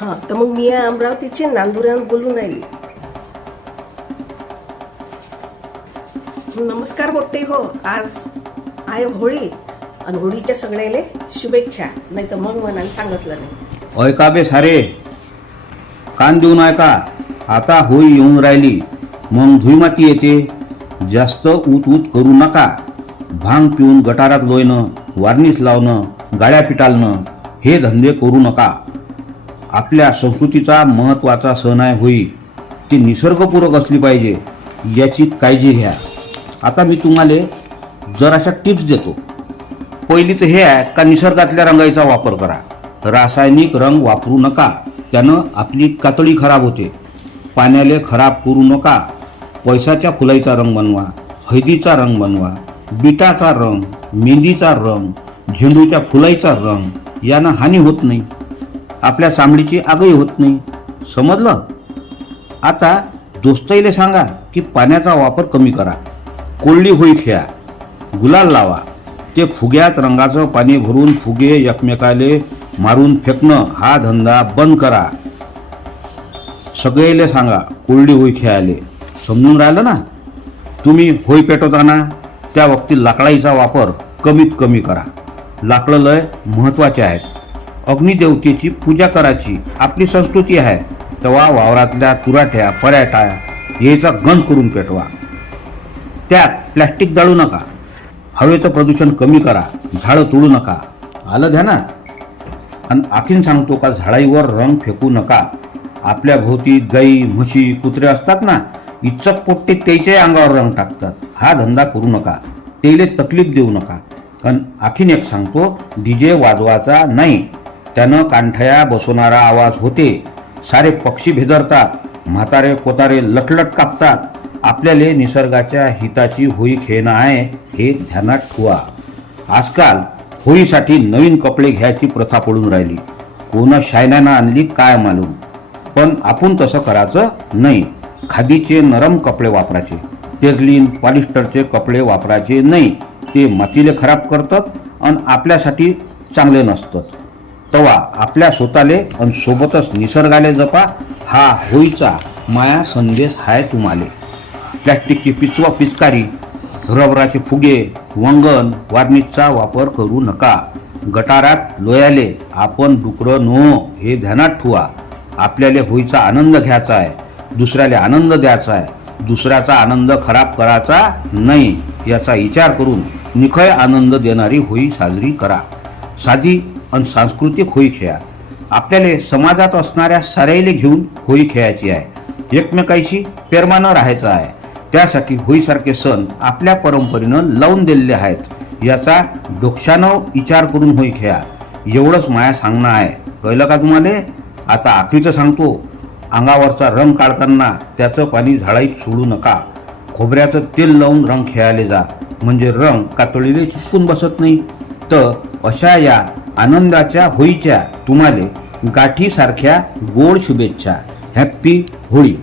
हा तर मग मी अमरावतीची नांदुऱ्याहून बोलून राहिली. नमस्कार मोठे हो. आज आहे होळी आणि होळीच्या सगळ्याले शुभेच्छा. नाही तर मग मनाने सांगितलं नाही. ऐका बे सारे, कान देऊन ऐका. आता होळी येऊन राहिली, मग धुईमाती येते. जास्त ऊत ऊत करू नका. भांग पिऊन गटारात लोयणं, वार्निश लावणं, गाड्या पिटालणं हे धंदे करू नका. आपल्या संस्कृतीचा महत्त्वाचा सण आहे होळी. ती निसर्गपूरक असली पाहिजे याची काळजी घ्या. आता मी तुम्हाला जराशा टिप्स देतो. पहिली तर हे आहे का निसर्गातल्या रंगाचा वापर करा. रासायनिक रंग वापरू नका, त्यानं आपली कातडी खराब होते. पाण्याले खराब करू नका. पैशाच्या फुलाईचा रंग बनवा, हळदीचा रंग बनवा, बिटाचा रंग, मेहंदीचा रंग, झेंडूच्या फुलाईचा रंग यानं हानी होत नाही. आपल्या चामडीची आगही होत नाही. समजलं? आता दोस्ताईले सांगा की पाण्याचा वापर कमी करा. कोरडी होळी खेळा, गुलाल लावा. ते फुग्यात रंगाचं पाणी भरून फुगे एकमेकाले मारून फेकणं हा धंदा बंद करा. सगळेले सांगा कोरडी होळी खेळायले. समजून राहिलं ना? तुम्ही होळी पेटवताना त्या वक्ती लाकडाईचा वापर कमीत कमी करा. लाकडं लय महत्त्वाचे आहेत. अग्निदेवतेची पूजा करायची आपली संस्कृती आहे. तेव्हा वावरातल्या तुराठ्या पराठ्या याचा गंध करून पेटवा. त्यात प्लॅस्टिक जाळू नका. हवेचं प्रदूषण कमी करा. झाडं तोडू नका. आलं ध्यानात? आणि आणखीन सांगतो का झाडाईवर रंग फेकू नका. आपल्या भोवती गाई म्हशी कुत्रे असतात ना, इच्छक पोट्टे त्याच्याही अंगावर रंग टाकतात. हा धंदा करू नका. तेले तकलीफ देऊ नका. आणि आणखीन एक सांगतो, डीजे वाजवायचा नाही. त्यानं कांठया बसवणारा आवाज होते. सारे पक्षी भेदरतात. म्हातारे कोतारे लटलट कापतात. आपल्याला निसर्गाच्या हिताची होळी खेळणं आहे हे ध्यानात ठेवा. आजकाल होळीसाठी नवीन कपडे घ्यायची प्रथा पडून राहिली. कोण शायनानं आणली काय मालूम, पण आपण तसं करायचं नाही. खादीचे नरम कपडे वापरायचे. टेर्लिन पॉलिस्टरचे कपडे वापरायचे नाही. ते मातीले खराब करतात आणि आपल्यासाठी चांगले नसतात. तेव्हा आपल्या स्वतःले आणि सोबतच निसर्गाले जपा. हा होळीचा माया संदेश आहे तुम्हाला. प्लॅस्टिकची पिचकारी, रबराचे फुगे, वंगण, वार्निशचा वापर करू नका. गटारात लोयाले आपण डुकरं नो हे ध्यानात ठेवा. आपल्याला होळीचा आनंद घ्यायचा आहे. दुसऱ्याला आनंद द्यायचा आहे. दुसऱ्याचा आनंद खराब करायचा नाही याचा विचार करून निखळ आनंद देणारी होळी साजरी करा. साधी आणि सांस्कृतिक होळी खेळा. आपल्याला समाजात असणाऱ्या साऱ्याले घेऊन होळी खेळायची आहे. एकमेकांशी प्रेमानं राहायचं आहे. त्यासाठी होळीसारखे सण आपल्या परंपरेनं लावून दिलेले आहेत. याचा डोक्षानं विचार करून होळी खेळा. एवढंच माया सांगणं आहे. कळलं का तुम्हाला? आता आखरीचं सांगतो. अंगावरचा रंग काढताना त्याचं पाणी झाडाईत सोडू नका. खोबऱ्याचं तेल लावून रंग खेळायला जा, म्हणजे रंग कातळीले चिपकून बसत नाही. तर अशा या आनंदाच्या होळीच्या तुम्हाला गाठीसारख्या गोड शुभेच्छा. हॅप्पी होळी.